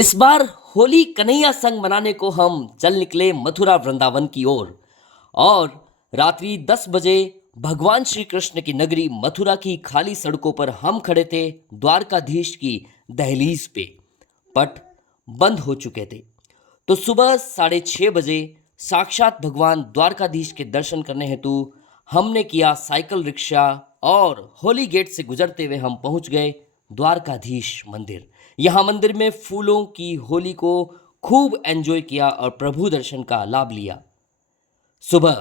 इस बार होली कन्हैया संग मनाने को हम चल निकले मथुरा वृंदावन की ओर। और रात्रि 10 बजे भगवान श्री कृष्ण की नगरी मथुरा की खाली सड़कों पर हम खड़े थे। द्वारकाधीश की दहलीज पे पट बंद हो चुके थे। तो सुबह 6:30 बजे साक्षात भगवान द्वारकाधीश के दर्शन करने हेतु हमने किया साइकिल रिक्शा और होली गेट से गुजरते हुए हम पहुंच गए द्वारकाधीश मंदिर। यहाँ मंदिर में फूलों की होली को खूब एंजॉय किया और प्रभु दर्शन का लाभ लिया। सुबह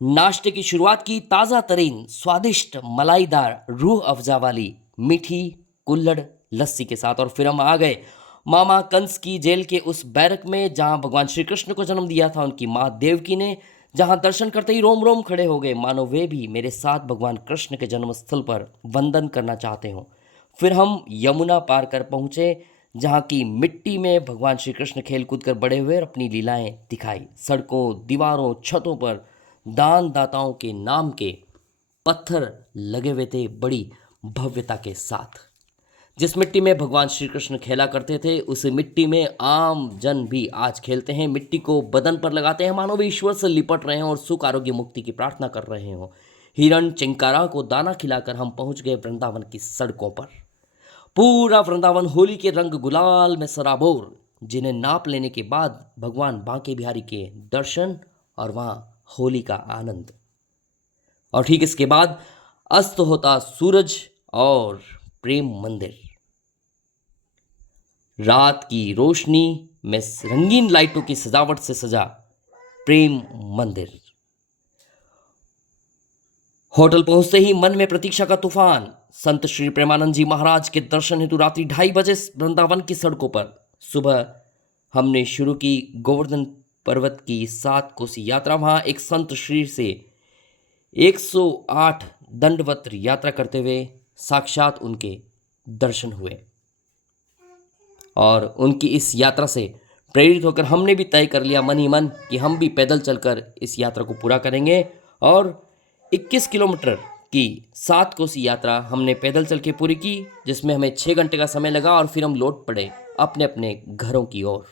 नाश्ते की शुरुआत की ताज़ा तरीन स्वादिष्ट मलाईदार रूह अफ़ज़ा वाली मीठी कुल्हड़ लस्सी के साथ। और फिर हम आ गए मामा कंस की जेल के उस बैरक में जहां भगवान श्री कृष्ण को जन्म दिया था उनकी माँ देवकी ने, जहां दर्शन करते ही रोम रोम खड़े हो गए, मानो वे भी मेरे साथ भगवान कृष्ण के जन्म स्थल पर वंदन करना चाहते हों। फिर हम यमुना पार कर पहुंचे जहाँ की मिट्टी में भगवान श्री कृष्ण खेल कूद कर बड़े हुए और अपनी लीलाएं दिखाई। सड़कों, दीवारों, छतों पर दान दाताओं के नाम के पत्थर लगे हुए थे बड़ी भव्यता के साथ। जिस मिट्टी में भगवान श्री कृष्ण खेला करते थे उस मिट्टी में आम जन भी आज खेलते हैं। मिट्टी को बदन पर लगाते हैं मानो वे ईश्वर से लिपट रहे हैं और सुख आरोग्य मुक्ति की प्रार्थना कर रहे हों। हिरण चिंकारा को दाना खिलाकर हम पहुंच गए वृंदावन की सड़कों पर। पूरा वृंदावन होली के रंग गुलाल में सराबोर, जिन्हें नाप लेने के बाद भगवान बांके बिहारी के दर्शन और वहां होली का आनंद। और ठीक इसके बाद अस्त होता सूरज और प्रेम मंदिर रात की रोशनी में रंगीन लाइटों की सजावट से सजा प्रेम मंदिर। होटल पहुंचते ही मन में प्रतीक्षा का तूफान। संत श्री प्रेमानंद जी महाराज के दर्शन हेतु रात्रि 2:30 बजे वृंदावन की सड़कों पर। सुबह हमने शुरू की गोवर्धन पर्वत की 7 कोसी यात्रा। वहां एक संत श्री से 108 दंडवत यात्रा करते हुए साक्षात उनके दर्शन हुए। और उनकी इस यात्रा से प्रेरित होकर हमने भी तय कर लिया मन ही मन कि हम भी पैदल चलकर इस यात्रा को पूरा करेंगे। और 21 किलोमीटर की 7 कोसी यात्रा हमने पैदल चल के पूरी की, जिसमें हमें 6 घंटे का समय लगा और फिर हम लौट पड़े अपने अपने घरों की ओर।